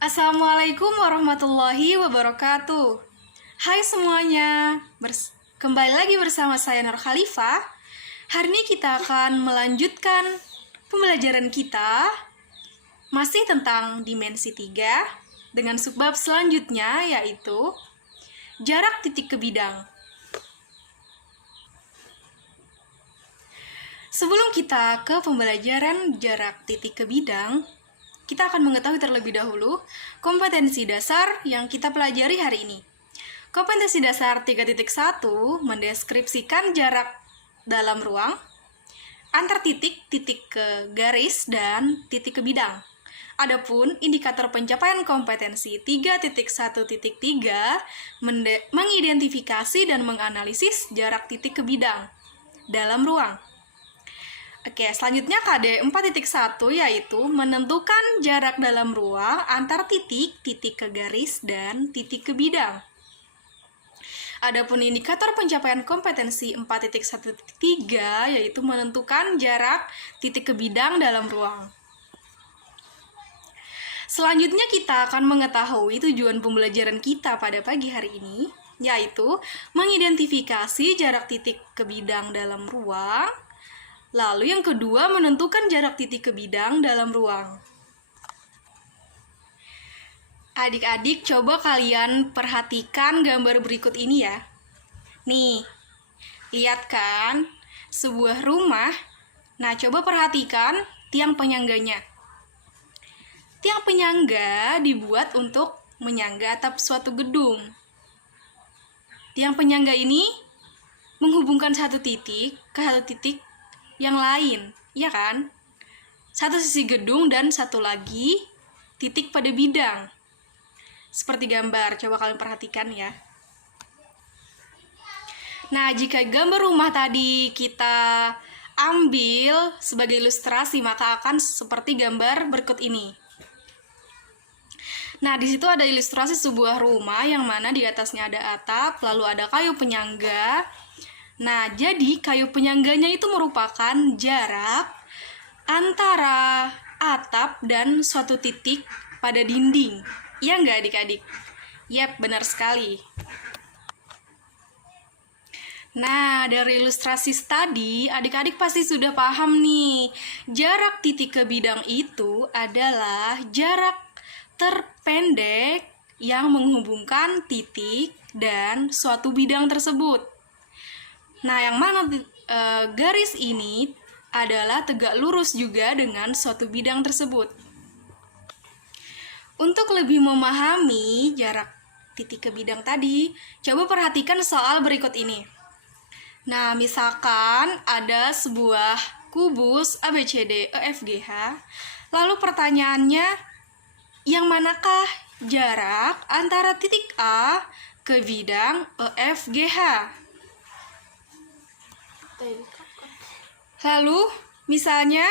Assalamualaikum warahmatullahi wabarakatuh. Hai semuanya, kembali lagi bersama saya Nur Khalifah. Hari ini kita akan melanjutkan pembelajaran kita masih tentang dimensi 3 dengan subbab selanjutnya yaitu jarak titik ke bidang. Sebelum kita ke pembelajaran jarak titik ke bidang, kita akan mengetahui terlebih dahulu kompetensi dasar yang kita pelajari hari ini. Kompetensi dasar 3.1 mendeskripsikan jarak dalam ruang antar titik, titik ke garis, dan titik ke bidang. Adapun indikator pencapaian kompetensi 3.1.3 mengidentifikasi dan menganalisis jarak titik ke bidang dalam ruang. Oke, selanjutnya KD 4.1 yaitu menentukan jarak dalam ruang antar titik, titik ke garis, dan titik ke bidang. Adapun indikator pencapaian kompetensi 4.1.3 yaitu menentukan jarak titik ke bidang dalam ruang. Selanjutnya kita akan mengetahui tujuan pembelajaran kita pada pagi hari ini, yaitu mengidentifikasi jarak titik ke bidang dalam ruang. Lalu yang kedua, menentukan jarak titik ke bidang dalam ruang. Adik-adik, coba kalian perhatikan gambar berikut ini ya. Nih, lihat kan? Sebuah rumah. Nah, coba perhatikan tiang penyangganya. Tiang penyangga dibuat untuk menyangga atap suatu gedung. Tiang penyangga ini menghubungkan satu titik ke satu titik yang lain, ya kan? Satu sisi gedung dan satu lagi titik pada bidang. Seperti gambar, coba kalian perhatikan ya. Nah, jika gambar rumah tadi kita ambil sebagai ilustrasi, maka akan seperti gambar berikut ini. Nah, di situ ada ilustrasi sebuah rumah yang mana di atasnya ada atap, lalu ada kayu penyangga. Nah, jadi kayu penyangganya itu merupakan jarak antara atap dan suatu titik pada dinding. Iya nggak adik-adik? Yap, benar sekali. Nah, dari ilustrasi tadi, adik-adik pasti sudah paham nih. Jarak titik ke bidang itu adalah jarak terpendek yang menghubungkan titik dan suatu bidang tersebut. Nah, yang mana garis ini adalah tegak lurus juga dengan suatu bidang tersebut. Untuk lebih memahami jarak titik ke bidang tadi, coba perhatikan soal berikut ini. Nah, misalkan ada sebuah kubus ABCDEFGH, lalu pertanyaannya, yang manakah jarak antara titik A ke bidang EFGH? Lalu, misalnya,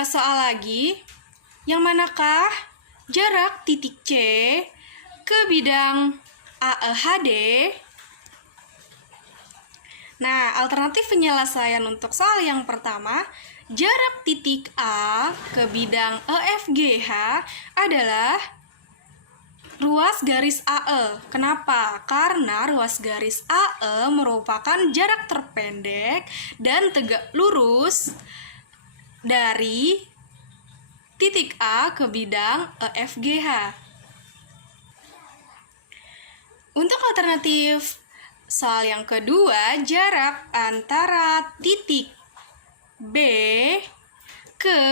soal lagi, yang manakah jarak titik C ke bidang AEHD? Nah, alternatif penyelesaian untuk soal yang pertama, jarak titik A ke bidang EFGH adalah ruas garis AE. Kenapa? Karena ruas garis AE merupakan jarak terpendek dan tegak lurus dari titik A ke bidang EFGH. Untuk alternatif soal yang kedua, jarak antara titik B ke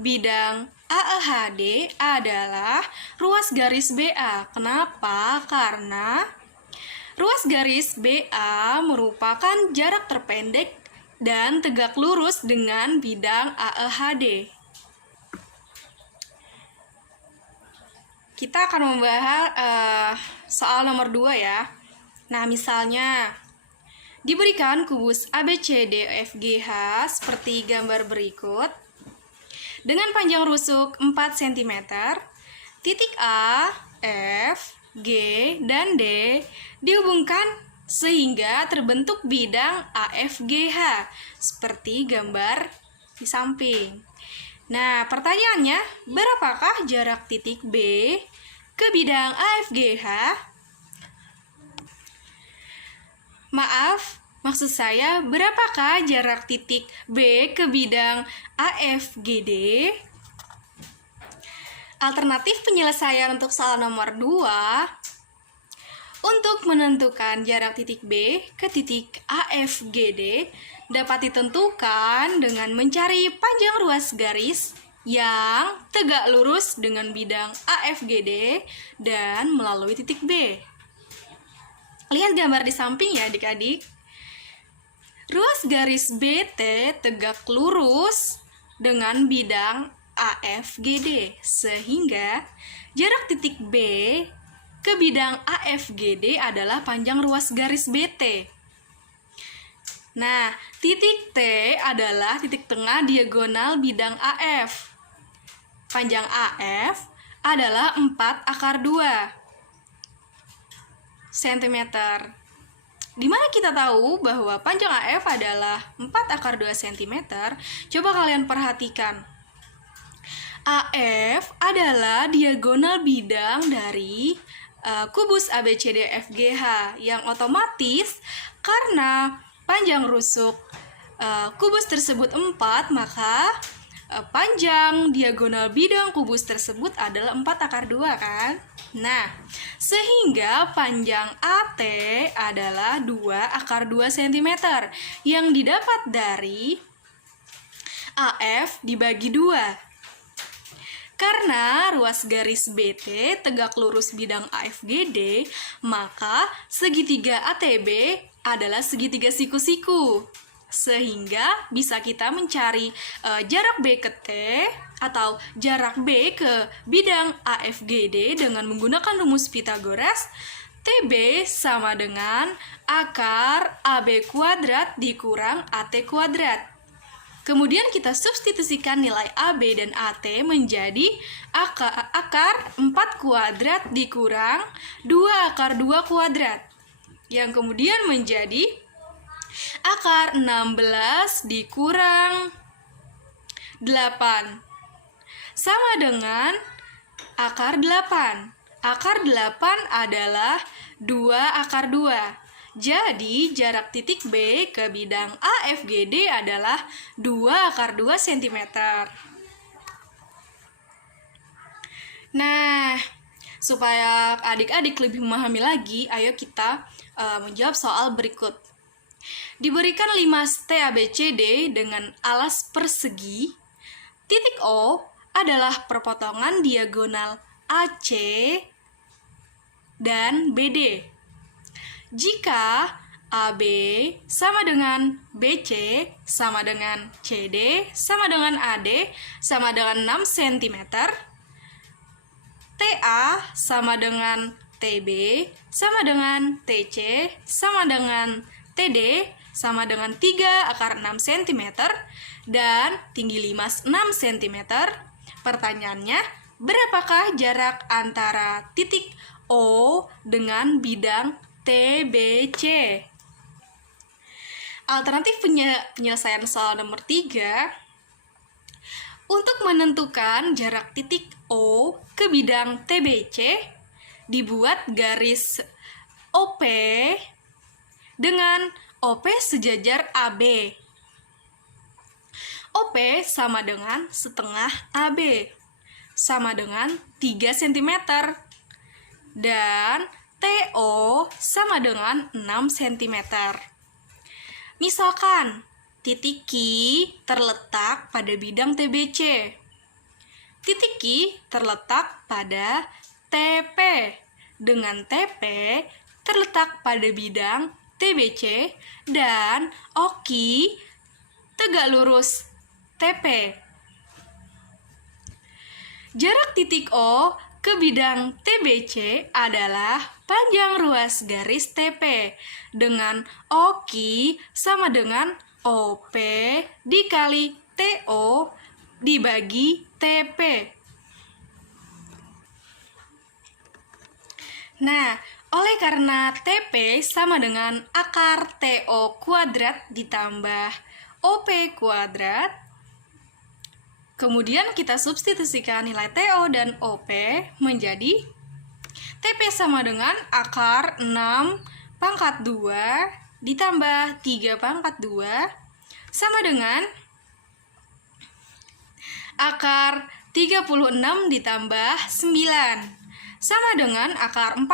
bidang AEHD adalah ruas garis BA. Kenapa? Karena ruas garis BA merupakan jarak terpendek dan tegak lurus dengan bidang AEHD. Kita akan membahas soal nomor 2 ya. Nah, misalnya diberikan kubus ABCDEFGH seperti gambar berikut. Dengan panjang rusuk 4 cm, titik A, F, G, dan D dihubungkan sehingga terbentuk bidang AFGH seperti gambar di samping. Nah, pertanyaannya, berapakah jarak titik B ke bidang AFGH? Maaf, maksud saya berapakah jarak titik B ke bidang AFGD? Alternatif penyelesaian untuk soal nomor 2, untuk menentukan jarak titik B ke titik AFGD dapat ditentukan dengan mencari panjang ruas garis yang tegak lurus dengan bidang AFGD dan melalui titik B. Lihat gambar di samping ya adik-adik. Ruas garis BT tegak lurus dengan bidang AFGD, sehingga jarak titik B ke bidang AFGD adalah panjang ruas garis BT. Nah, titik T adalah titik tengah diagonal bidang AF. Panjang AF adalah 4/2 cm. Di mana kita tahu bahwa panjang AF adalah 4/2 cm? Coba kalian perhatikan. AF adalah diagonal bidang dari kubus ABCDFGH yang otomatis karena panjang rusuk kubus tersebut 4, maka panjang diagonal bidang kubus tersebut adalah 4/2 kan? Nah, sehingga panjang AT adalah 2/2 cm yang didapat dari AF dibagi 2. Karena ruas garis BT tegak lurus bidang AFGD, maka segitiga ATB adalah segitiga siku-siku. Sehingga bisa kita mencari jarak B ke T atau jarak B ke bidang AFGD dengan menggunakan rumus Pythagoras. TB sama dengan akar AB kuadrat dikurang AT kuadrat. Kemudian kita substitusikan nilai AB dan AT menjadi akar 4 kuadrat dikurang 2/2 kuadrat. Yang kemudian menjadi akar 16 dikurang 8. Sama dengan akar 8. Akar 8 adalah 2/2. Jadi, jarak titik B ke bidang AFGD adalah 2/2 cm. Nah, supaya adik-adik lebih memahami lagi, ayo kita menjawab soal berikut. Diberikan 5 sete ABCD dengan alas persegi, titik O adalah perpotongan diagonal AC dan BD. Jika AB sama dengan BC sama dengan CD sama dengan AD sama dengan 6 cm, TA sama dengan TB sama dengan TC sama dengan TD sama dengan 3/6 cm dan tinggi 6 cm. Pertanyaannya, berapakah jarak antara titik O dengan bidang TBC? Alternatif penyelesaian soal nomor 3, untuk menentukan jarak titik O ke bidang TBC, dibuat garis OP dengan OP sejajar AB. OP sama dengan setengah AB, sama dengan 3 cm. Dan TO sama dengan 6 cm. Misalkan, titik Q terletak pada bidang TBC. Titik Q terletak pada TP. Dengan TP terletak pada bidang TBC dan OQ tegak lurus TP. Jarak titik O ke bidang TBC adalah panjang ruas garis TP dengan OQ sama dengan OP dikali TO dibagi TP. Nah, oleh karena TP sama dengan akar TO kuadrat ditambah OP kuadrat, Kemudian kita substitusikan nilai TO dan OP menjadi TP sama dengan akar 6 pangkat 2 ditambah 3 pangkat 2 sama dengan akar 36 ditambah 9 sama dengan akar 45.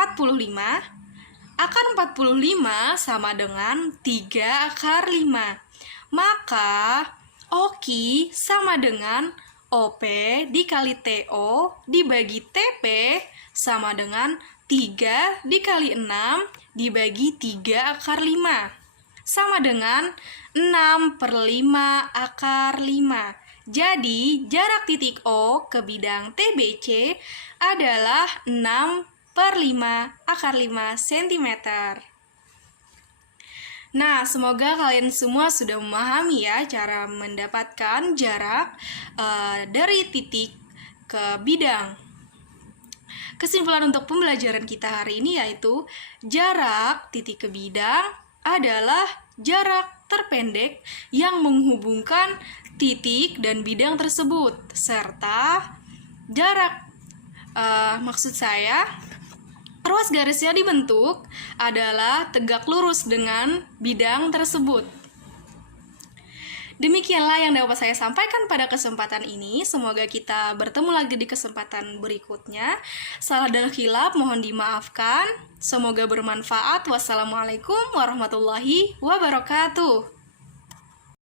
Akar 45 sama dengan 3 akar 5. Maka OKI sama dengan OP dikali TO dibagi TP sama dengan 3 dikali 6 dibagi 3 akar 5 sama dengan 6/5 akar 5. Jadi jarak titik O ke bidang TBC adalah 6/5 akar 5 cm. Nah, semoga kalian semua sudah memahami ya cara mendapatkan jarak dari titik ke bidang. Kesimpulan untuk pembelajaran kita hari ini yaitu jarak titik ke bidang adalah jarak terpendek yang menghubungkan titik dan bidang tersebut, serta jarak ruas garis yang dibentuk adalah tegak lurus dengan bidang tersebut. Demikianlah yang dapat saya sampaikan pada kesempatan ini. Semoga kita bertemu lagi di kesempatan berikutnya. Salah dan khilaf mohon dimaafkan. Semoga bermanfaat. Wassalamualaikum warahmatullahi wabarakatuh.